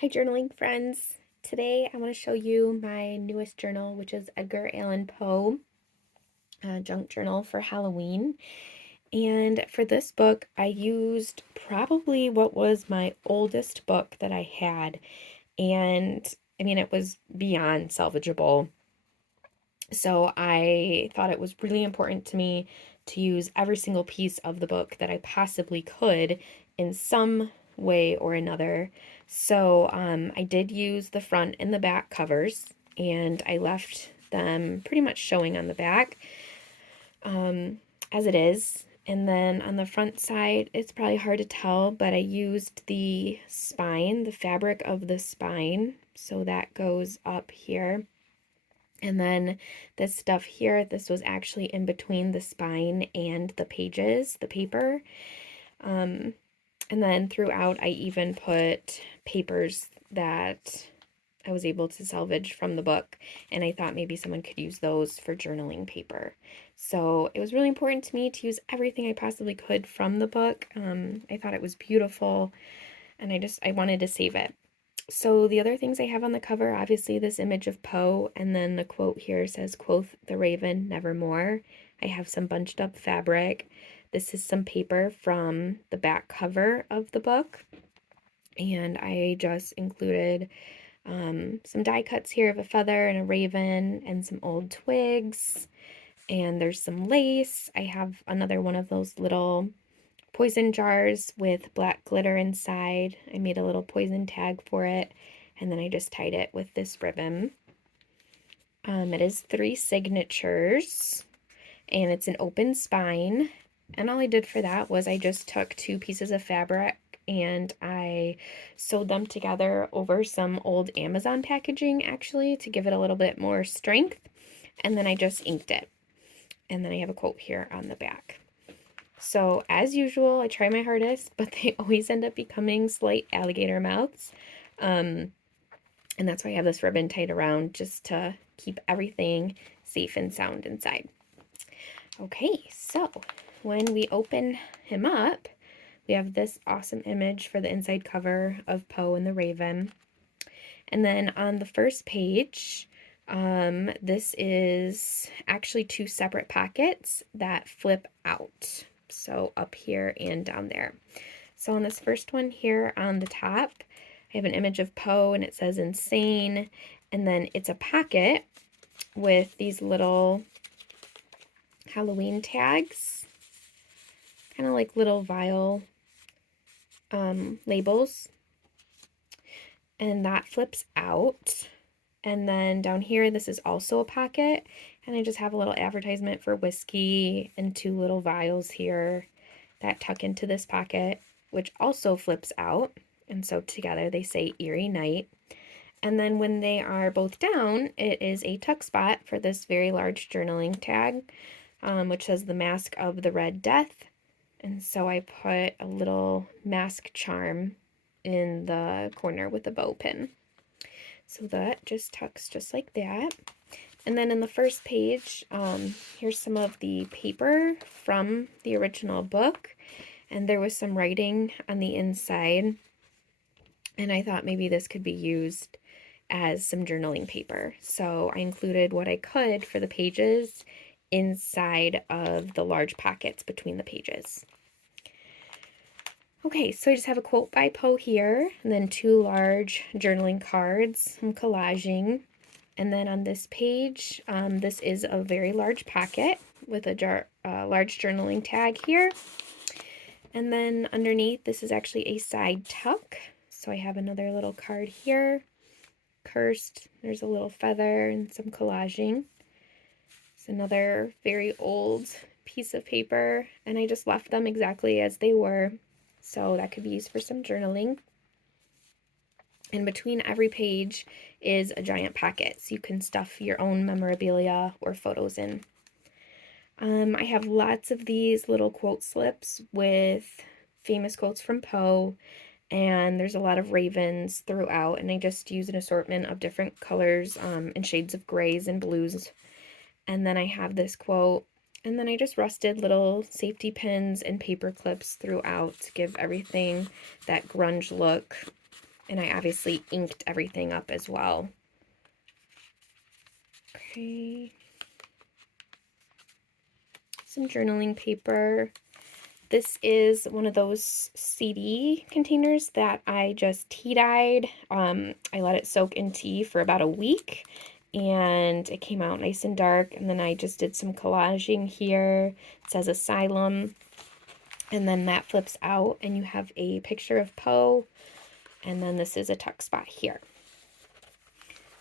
Hi journaling friends. Today I want to show you my newest journal, which is Edgar Allan Poe junk journal for Halloween. And for this book, I used probably what was my oldest book that I had. And I mean, it was beyond salvageable. So I thought it was really important to me to use every single piece of the book that I possibly could in some way or another. So I did use the front and the back covers, and I left them pretty much showing on the back as it is. And then on the front side, it's probably hard to tell, but I used the spine, the fabric of the spine. So that goes up here. And then this stuff here, this was actually in between the spine and the pages, the paper. And then throughout, I even put papers that I was able to salvage from the book. And I thought maybe someone could use those for journaling paper. So it was really important to me to use everything I possibly could from the book. I thought it was beautiful, and I wanted to save it. So the other things I have on the cover, obviously this image of Poe, and then the quote here says, "Quoth the raven, nevermore." I have some bunched up fabric. This is some paper from the back cover of the book. And I just included some die cuts here of a feather and a raven and some old twigs. And there's some lace. I have another one of those little poison jars with black glitter inside. I made a little poison tag for it, and then I just tied it with this ribbon. It is 3 signatures, and it's an open spine. And all I did for that was I just took 2 pieces of fabric and I sewed them together over some old Amazon packaging, actually, to give it a little bit more strength. And then I just inked it. And then I have a quote here on the back. So as usual, I try my hardest, but they always end up becoming slight alligator mouths. And that's why I have this ribbon tied around, just to keep everything safe and sound inside. Okay, so when we open him up, we have this awesome image for the inside cover of Poe and the Raven. And then on the first page, this is actually 2 separate pockets that flip out. So up here and down there. So on this first one here on the top, I have an image of Poe, and it says insane. And then it's a pocket with these little Halloween tags, kind of like little vial labels. And that flips out. And then down here, this is also a pocket, and I just have a little advertisement for whiskey and 2 little vials here that tuck into this pocket, which also flips out. And so together they say Eerie Night. And then when they are both down, it is a tuck spot for this very large journaling tag, which says the Mask of the Red Death. And so I put a little mask charm in the corner with a bow pin. So that just tucks just like that. And then in the first page, here's some of the paper from the original book. And there was some writing on the inside. And I thought maybe this could be used as some journaling paper. So I included what I could for the pages inside of the large pockets between the pages. Okay, so I just have a quote by Poe here, and then 2 large journaling cards, some collaging. And then on this page, this is a very large pocket with a large journaling tag here. And then underneath, this is actually a side tuck. So I have another little card here, cursed. There's a little feather and some collaging. It's another very old piece of paper, and I just left them exactly as they were. So that could be used for some journaling. And between every page is a giant pocket, so you can stuff your own memorabilia or photos in. I have lots of these little quote slips with famous quotes from Poe, and there's a lot of ravens throughout, and I just use an assortment of different colors and shades of grays and blues. And then I have this quote, and then I just rusted little safety pins and paper clips throughout to give everything that grunge look. And I obviously inked everything up as well. Okay. Some journaling paper. This is one of those CD containers that I just tea dyed. I let it soak in tea for about a week, and it came out nice and dark. And then I just did some collaging here. It says Asylum, and then that flips out, and you have a picture of Poe, and then this is a tuck spot here.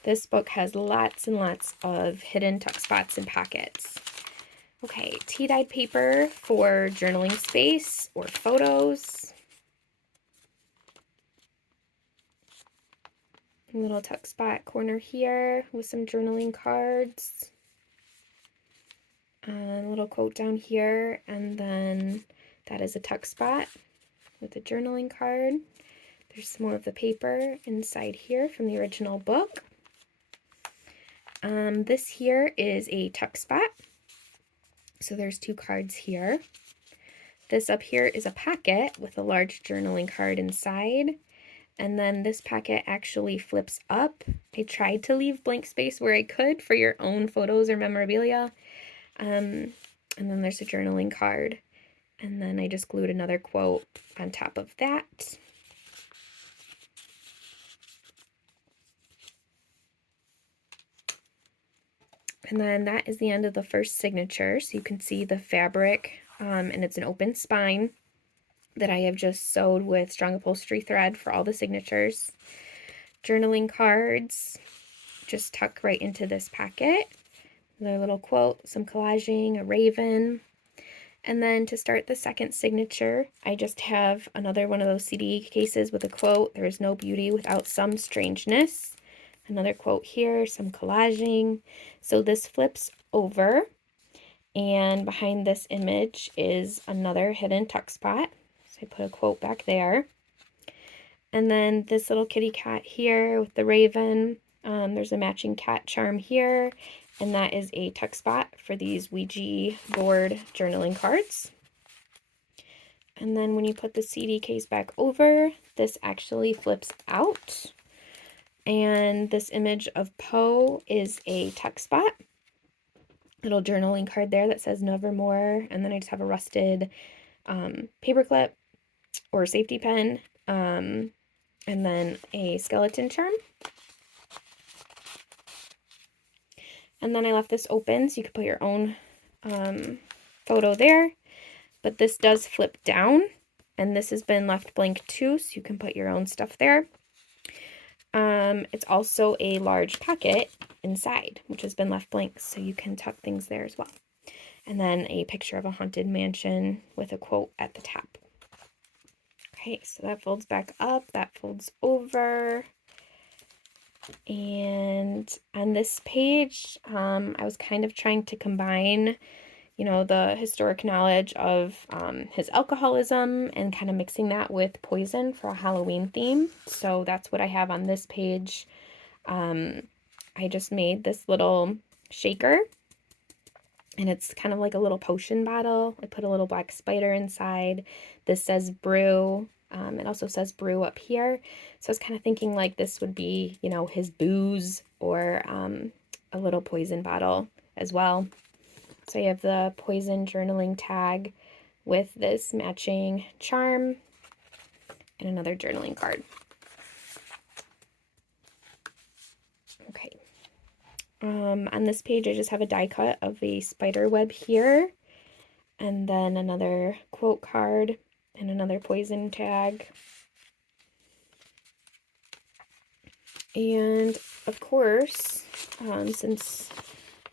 This book has lots and lots of hidden tuck spots and pockets. Okay, tea-dyed paper for journaling space or photos. A little tuck spot corner here with some journaling cards. A little quote down here, and then that is a tuck spot with a journaling card. There's some more of the paper inside here from the original book. This here is a tuck spot. So there's 2 cards here. This up here is a packet with a large journaling card inside. And then this packet actually flips up. I tried to leave blank space where I could for your own photos or memorabilia. And then there's a journaling card. And then I just glued another quote on top of that. And then that is the end of the first signature. So you can see the fabric, and it's an open spine that I have just sewed with strong upholstery thread for all the signatures. Journaling cards just tuck right into this packet. Another little quote, some collaging, a raven. And then to start the second signature, I just have another one of those CD cases with a quote, "There is no beauty without some strangeness." Another quote here, some collaging. So this flips over, and behind this image is another hidden tuck spot. So I put a quote back there. And then this little kitty cat here with the raven. There's a matching cat charm here, and that is a tuck spot for these Ouija board journaling cards. And then when you put the CD case back over, this actually flips out. And this image of Poe is a tuck spot. Little journaling card there that says Nevermore. And then I just have a rusted paper clip or safety pin. And then a skeleton charm. And then I left this open so you could put your own photo there. But this does flip down. And this has been left blank too, so you can put your own stuff there. It's also a large pocket inside, which has been left blank, so you can tuck things there as well. And then a picture of a haunted mansion with a quote at the top. Okay, so that folds back up, that folds over. And on this page, I was kind of trying to combine, you know, the historic knowledge of his alcoholism and kind of mixing that with poison for a Halloween theme. So that's what I have on this page. I just made this little shaker, and it's kind of like a little potion bottle. I put a little black spider inside. This says brew. It also says brew up here. So I was kind of thinking like this would be, you know, his booze or a little poison bottle as well. So you have the poison journaling tag with this matching charm and another journaling card. Okay. On this page, I just have a die cut of a spider web here, and then another quote card and another poison tag. And of course, since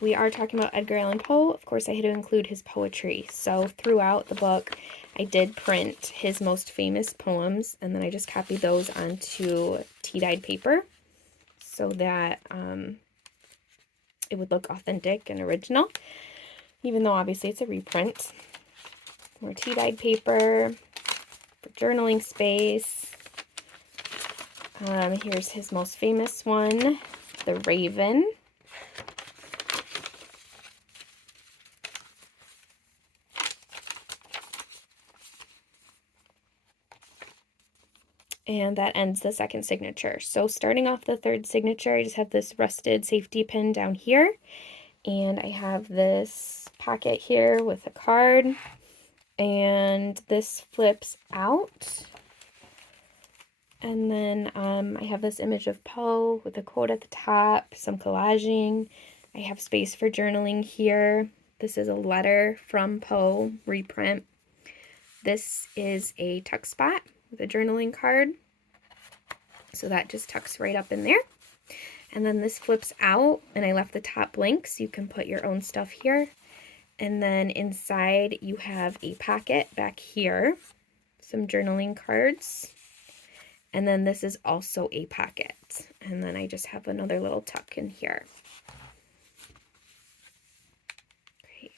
we are talking about Edgar Allan Poe, of course I had to include his poetry. So throughout the book, I did print his most famous poems, and then I just copied those onto tea-dyed paper so that it would look authentic and original, even though obviously it's a reprint. More tea-dyed paper for journaling space. Here's his most famous one, the Raven. And that ends the second signature. So starting off the third signature, I just have this rusted safety pin down here. And I have this pocket here with a card. And this flips out. And then I have this image of Poe with a quote at the top, some collaging. I have space for journaling here. This is a letter from Poe reprint. This is a tuck spot with a journaling card. So that just tucks right up in there. And then this flips out, and I left the top blank so you can put your own stuff here. And then inside you have a pocket back here, some journaling cards. And then this is also a pocket. And then I just have another little tuck in here. Great.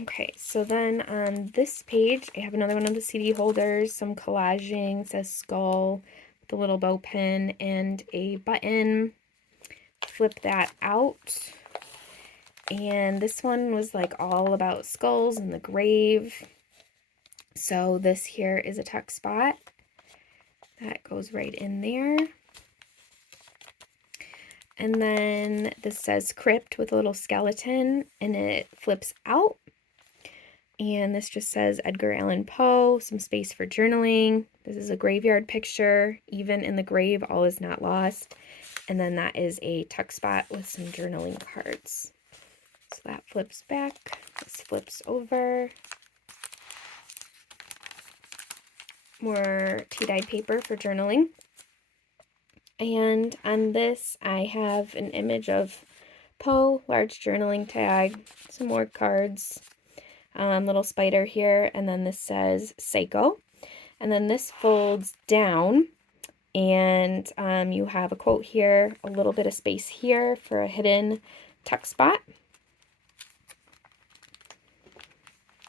Okay, so then on this page, I have another one of the CD holders, some collaging. It says skull with a little bow pin and a button. Flip that out. And this one was like all about skulls and the grave. So this here is a tuck spot. That goes right in there. And then this says crypt with a little skeleton, and it flips out. And this just says Edgar Allan Poe, some space for journaling. This is a graveyard picture. Even in the grave, all is not lost. And then that is a tuck spot with some journaling cards. So that flips back. This flips over. More tea-dyed paper for journaling. And on this, I have an image of Poe, large journaling tag, some more cards, little spider here, and then this says Psycho. And then this folds down, and you have a quote here, a little bit of space here for a hidden tuck spot.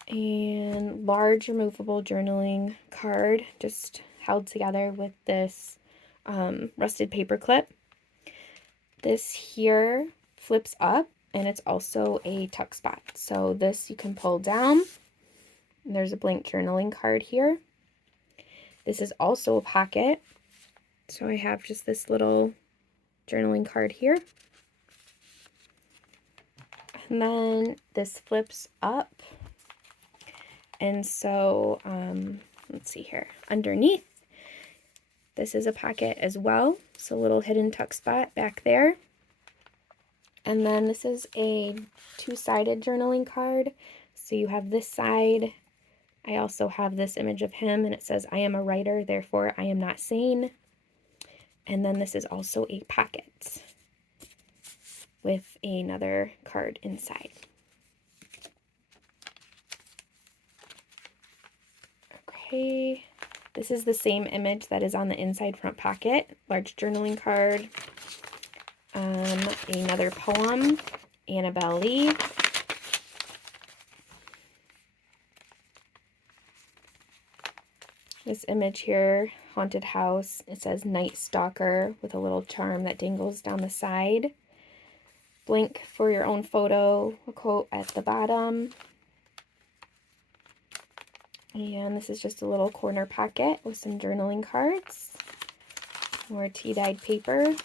And large removable journaling card just held together with this rusted paper clip. This here flips up, and it's also a tuck spot. So this you can pull down. There's a blank journaling card here. This is also a pocket. So I have just this little journaling card here. And then this flips up. And so, let's see here, underneath, this is a pocket as well. So a little hidden tuck spot back there. And then this is a two-sided journaling card. So you have this side. I also have this image of him, and it says, I am a writer, therefore I am not sane. And then this is also a pocket with another card inside. Okay, this is the same image that is on the inside front pocket. Large journaling card. Another poem, Annabelle Lee. This image here, haunted house. It says Night Stalker with a little charm that dangles down the side. Blank for your own photo, a quote at the bottom. And this is just a little corner pocket with some journaling cards. More tea-dyed paper.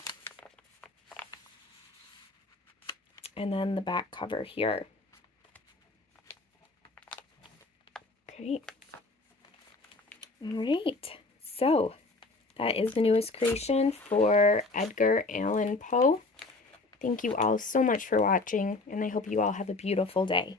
And then the back cover here. Great. All right. So that is the newest creation for Edgar Allan Poe. Thank you all so much for watching, and I hope you all have a beautiful day.